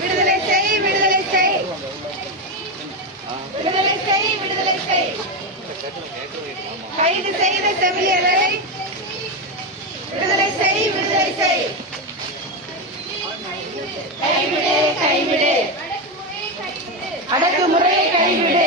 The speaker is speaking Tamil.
விடுதலை செய், விடுதலை செய், விடுதலை செய், விடுதலை செய். கைது செய்த செவிலியரை விடுதலை செய், விடுதலை செய். கைவிடு, கைவிடு, அடக்குமுறையை கைவிடு.